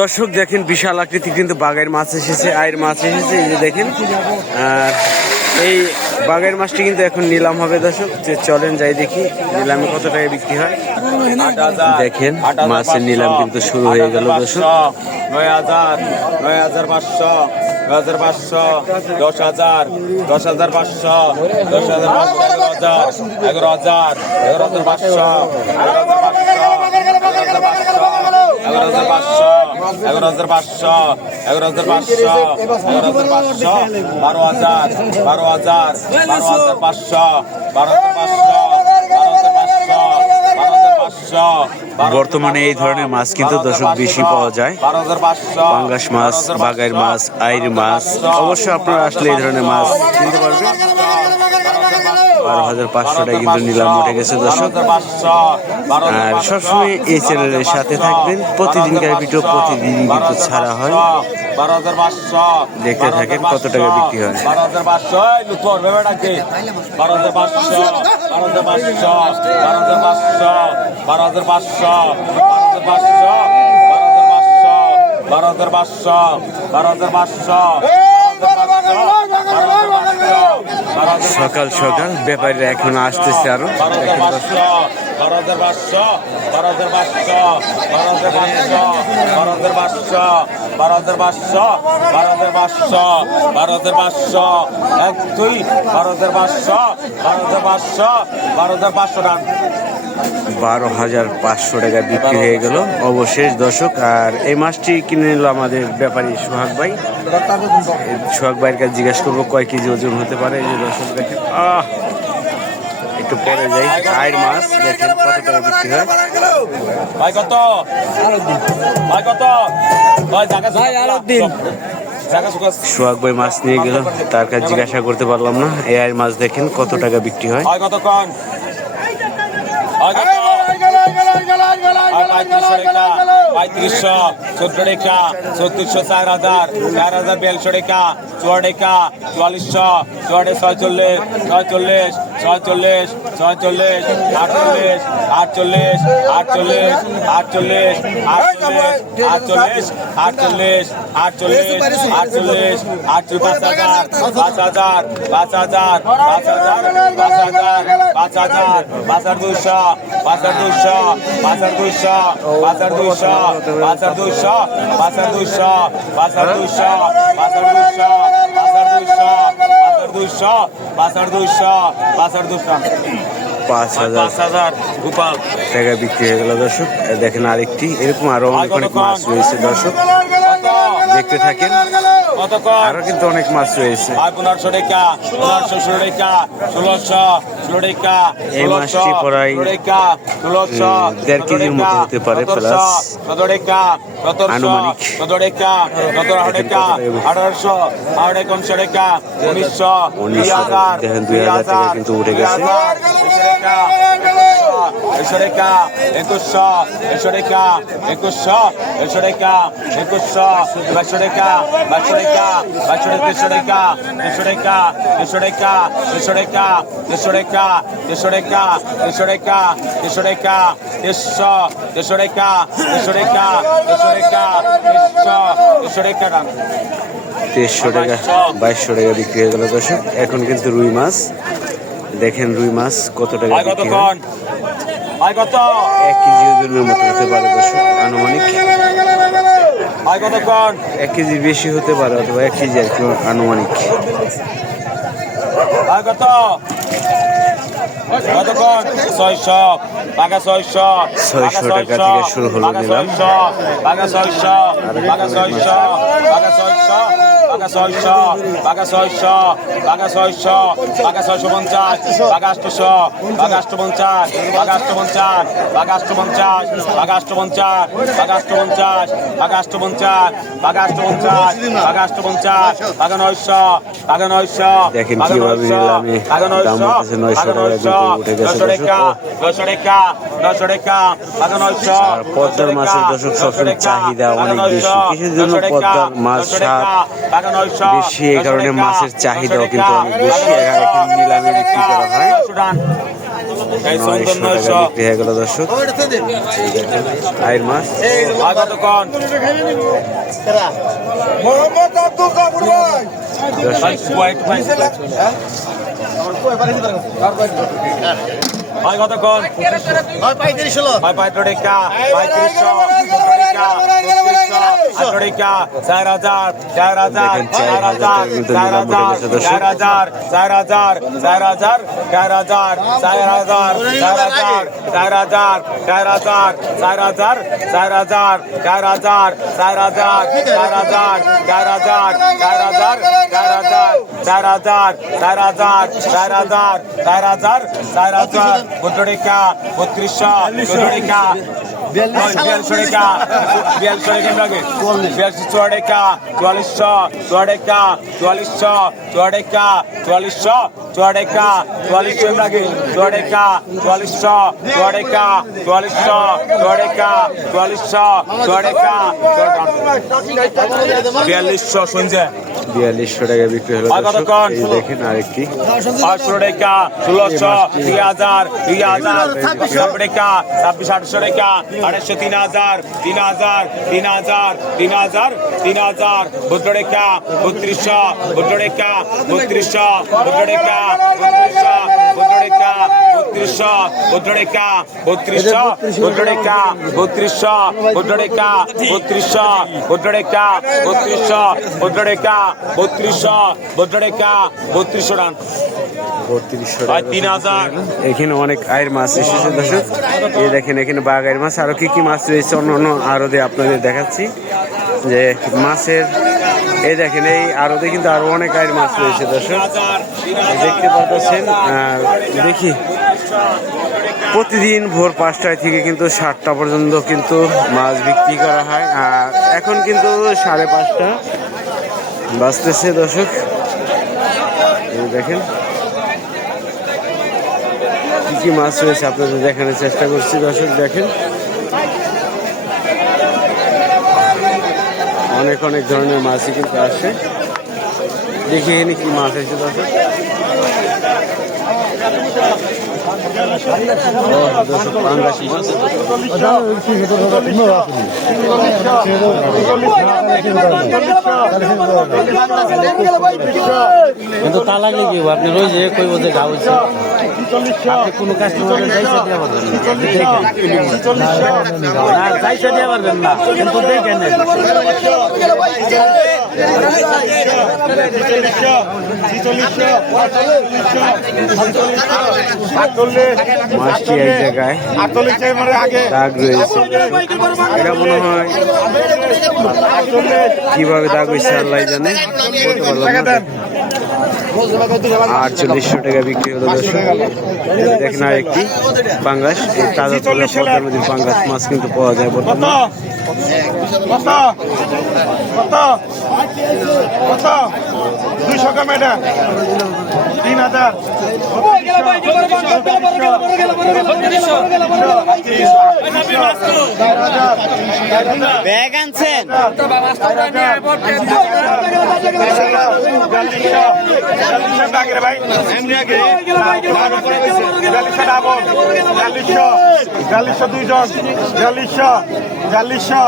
দর্শক দেখেন বিশাল আকৃতি কিন্তু বাঘের মাছ এসেছে, আয়ের মাছ এসেছে, এই যে দেখেন। আর এই বাঘের মাছটি কিন্তু এখন নিলাম হবে দর্শক। চলেন যাই দেখি নিলামে কত টাকা বিক্রি হয়। দেখেন মাছের নিলাম কিন্তু শুরু হয়ে গেল দর্শক। 9,000, 9,500, 9,500, 10,000, 10,500, 10,500, 11,000, 11,500, 11,500, 11,500, 11,500, 12,000, 12,000, 12,500, 12,500, বর্তমানে এই ধরনের মাছ কিন্তু দর্শক বেশি পাওয়া যায়। পাঙ্গাস মাছ, বাঘের মাছ, আইর মাছ, অবশ্য আপনারা আসলে এই ধরনের মাছ কিনতে পারবেন। 12,500 টাকা কিন্তু নিলাম উঠে গেছে দর্শক। আর সবসময় এই চ্যানেলের সাথে থাকবেন, প্রতিদিনকার ভিডিও প্রতিদিন কিন্তু ছাড়া হয়। 12,500 দেখতে থাকেন কত টাকা বিক্রি হয়। 12,500, 12,500, 12,500, 12,500, 12,500, সকাল সকাল ব্যাপারীরা এখন আসতেছে আরো। 12,500, 12,500, 12,500, 12,500, 12,500, 12,500, 12,500 টাকা। 12,500 টাকা বিক্রি হয়ে গেল অবশেষ দর্শক। আর এই মাছটি কিনে নিল আমাদের ব্যাপারী সোহাগ ভাই। সোহাগ ভাইয়ের কাছে জিজ্ঞাসা করবো কয় কেজি ওজন হতে পারে। এই যে দর্শক দেখেন, একটু পরে যাই। আয়ের মাছ দেখেন কত টাকা বিক্রি হয়। ভাই কত? ভাই কত? ভাই জায়গা ভাই আর দিন। সোহাগ ভাই মাছ নিয়ে গেল, তার কাছে জিজ্ঞাসা করতে পারলাম না। এই আয়ের মাছ দেখেন কত টাকা বিক্রি হয়। কত কন? 3500, 14 টাকা, 3400, 4,000, 4,042 টাকা, 4 টাকা, 4400, 4 46, 46, 46, 46, 48, 48, 48, 48, 48, 48, 48, 48, 5,000, 5,000, 5,000, 5,000, 5,000, 5,000, 5,200, 5,200, 5,200, 5,200, 5,200, 5,200, 5,200, 5,000 টাকা বিক্রি হয়ে গেল দর্শক। দেখেন আরেকটি এরকম আরো অনেক অনেক মাছ রয়েছে দর্শক, দেখতে থাকেন। আরো কিন্তু অনেক মাছ রয়েছে। 1500 টাকা, 1500 টাকা, 1600 টাকা, এই মাছটি প্রায় 1.5 কেজির মতো হতে পারে প্লাস আনুমানিক। 1800 টাকা, 1800 টাকা, 1900, দেখেন 2,000 টাকা কিন্তু উঠে গেছে। 2100 টাকা, 2100, 2100 টাকা, 2100, 2100 টাকা, 2100, 2200 টাকা, 2200 টাকা, 2200 টাকা, 300 টাকা, 300 টাকা, 300 টাকা, 300 টাকা, 300 টাকা, 300 টাকা, 300 টাকা, 300 টাকা, 300 টাকা, 300 টাকা, 300 টাকা। 2300 টাকা, 2200 টাকা বিক্রি হয়ে গেল দর্শক। এখন কিন্তু রুই মাছ দেখেন, রুই মাছ কত টাকা বিক্রি হয়। 1 কেজি ওজনের মতো হতে পারে দর্শক আনুমানিক। 1 কেজি বেশি হতে পারে অথবা 1 কেজি আর কি আনুমানিক। কত 600 টাকা, 600 টাকা থেকে শুরু হলো নিলাম। 600, 600, 600, 600, 600, 600, 650, 800, 850, 850, 850, 850, 850, 850, 900, 900, দেখেন কিভাবে নিলামে দাম হচ্ছে 900 টাকা উঠে গেছে দর্শক। আর পদ্মার মাছের দর্শক সবসময় চাহিদা অনেক বেশি, কিছুর জন্য পদ্মার মাছ স্বাদ বেশি, এই কারণে মাছের চাহিদাও কিন্তু অনেক বেশি। এখন নিলামে বিক্রি করা হয়। 900 টাকা বিক্রি হয়ে গেল দর্শক। আইর মাছ কতক্ষণ কতক্ষণ 4200 টাকা বিক্রি হলো দর্শক। এই দেখেন আরেকটি 500 টাকা 1600 3000 3000 90 টাকা 2600 টাকা 800 3000 3000 3000 3000 3000 12 টাকা 3200 12 টাকা 3200 12 টাকা 3200 12 টাকা 3200 12 টাকা 3200 12 টাকা 3200 12 টাকা 3200 12 টাকা 3200 12 টাকা 3200 রান 3200 ভাই টাকা। 3000 এখানে অনেক আয়ের মাছ এসেছে দর্শক। এই দেখেন এখানে বাঘ আয়ের মাছ, আরো কি কি মাছ রয়েছে অন্য আরদে আপনাদের দেখাচ্ছি যে মাছের। এই দেখেন এই আরদে কিন্তু আরো অনেক আয়ের মাছ রয়েছে দর্শক, এই দেখতে পাচ্ছেন। আর দেখি প্রতিদিন ভোর 5টায় থেকে কিন্তু 7টা পর্যন্ত কিন্তু মাছ বিক্রি করা হয়। আর এখন কিন্তু 5:30 বাজতেছে দর্শক। এই দেখেন কি কি মাছ রয়েছে আপনাদের দেখানোর চেষ্টা করছি দর্শক। দেখেন অনেক অনেক ধরনের মাছই কিন্তু আসে। দেখি এখানে কি মাছ আছে দর্শক। দর্শক পাঙ্গাসি মাছ কিন্তু তা লাগলে কি হবো? আপনি রোজ কইব যে গা হয়েছে, আপনি কোনো কাস্টমার যাইসা দিয়ে পারবেন না, যাইসা দিয়ে পারবেন না, কিন্তু দেখেন মাছটি এক জায়গায় দাগ রয়েছে। এটা মনে হয় কিভাবে দাগ হয়েছে আল্লাহ জানে, বলতে পারলাম না। 4800 টাকা বিক্রি হলো দর্শক। দেখেন আর একটি পাঙ্গাস, এই তাজা তাজা পদ্মা নদীর পাঙ্গাস মাছ কিন্তু পাওয়া যায় বর্তমানে। 200 কম এটা 3000 ব্যাগ আনছেন ভাই 4200 দুইজন 4200